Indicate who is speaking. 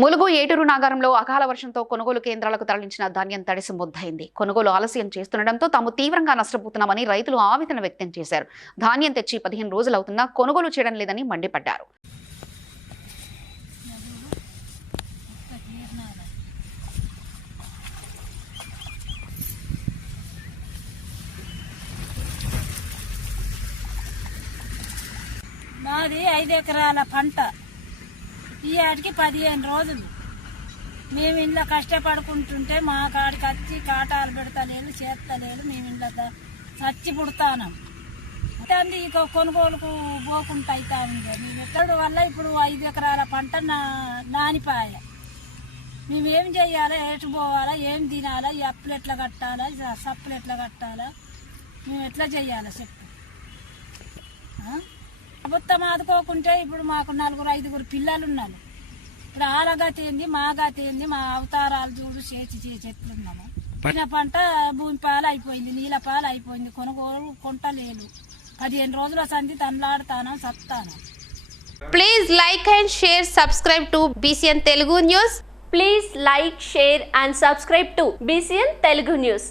Speaker 1: ములుగు ఏటూరు నాగారంలో అకాల వర్షంతో కొనుగోలు కేంద్రాలకు తరలించిన ధాన్యం తడిసి ముద్దయింది. కొనుగోలు ఆలస్యం చేస్తుండటంతో తాము తీవ్రంగా నష్టపోతున్నామని రైతులు ఆవేదన వ్యక్తం చేశారు. ధాన్యం తెచ్చి పదిహేను రోజులవుతున్నా కొనుగోలు చేయడం లేదని మండిపడ్డారు.
Speaker 2: మాది ఐదు ఎకరాల పంట. ఈ ఆటికి పదిహేను రోజులు. మేము ఇంట్లో కష్టపడుకుంటుంటే మా కాడికి వచ్చి కాటాలు పెడతలేదు చేస్తలేదు మేము ఇంట్లో చచ్చి పుడతానం. అంది ఇక కొనుగోలుకు పోకుండా అవుతా ఉంది మేము ఎక్కడి వల్ల ఇప్పుడు ఐదు ఎకరాల పంట నా నానిపాయ. మేము ఏం చేయాలా? ఎటు పోవాలా? ఏం తినాలా? ఈ అప్పులు ఎట్లా కట్టాలా? సప్పులు ఎట్లా కట్టాలా? మేము ఎట్లా చేయాలా చెప్పు? ప్రభుత్వం ఆదుకోకుంటే ఇప్పుడు మాకు నలుగురు ఐదుగురు పిల్లలు ఉన్నారు ఇప్పుడు ఆలగా తేంది మాగా తేంది మా అవతారాలు చూడు చేసి చేసి ఎట్లున్నాము తిన పంట భూమి పాలు అయిపోయింది నీళ్ళ పాలు అయిపోయింది కొనుగోలు కొంటలేదు పదిహేను రోజుల సంధి తనలాడుతాను సత్తాను
Speaker 3: Please like and share, subscribe to BCN Telugu News.
Speaker 4: Please like, share and subscribe to BCN Telugu News.